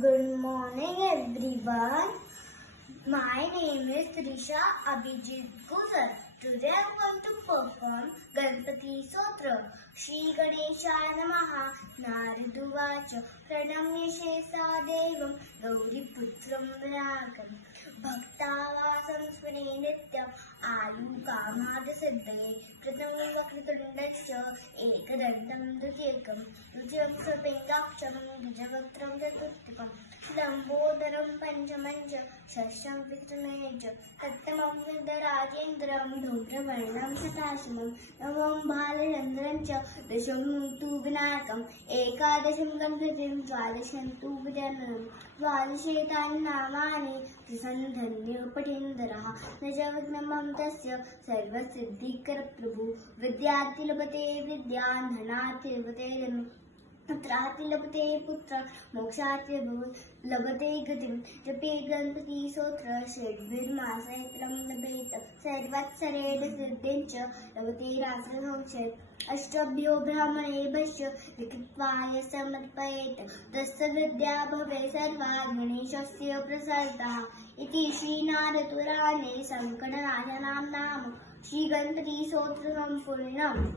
Good morning everyone. My name is Trisha Abhijit Guzar. Today I want to perform Ganpati Stotra. Shri Ganeshaya Namaha. Naraduvach Pranamya Shesa Devam Gauriputram Vragam Bhaktavasam Spane Nityam Ayu Kamada Siddhe Pratam Vakritundasya Ekadantam Dutyekam Nujam Sapengaksham Vijavatram Datuttikam Lambodaram Panchamancha Shasham Vikramanja Tattamam Vidarajendram Dhubravarnam Sakashimam Navam Bhalarandrancha Dasham Tu Vinakam Ekadasham Ganpatim Dvadasham Vijanam Dvadashetani Namani Trisandhanyo Patindaraha Najavignamam Tasya Sarvasiddhikar Prabhu Vidyati Labate Vidyan Dhanati Labate Putrati Labate Putra Mokshati Labate Gatim Jape Ganpati Stotra Shedvir Masaitram Labeta Sarvatsare Siddhincha Labate Rasaham Ashtabhyo Brahmane Bashya Vikitvaya Samarpayeta Tasya Vidya Bhave Sarva Ganeshasya Prasartaha Iti Shri Naraturane Sankatanashanam Nama Shri Ganpati Stotra Sampurnam.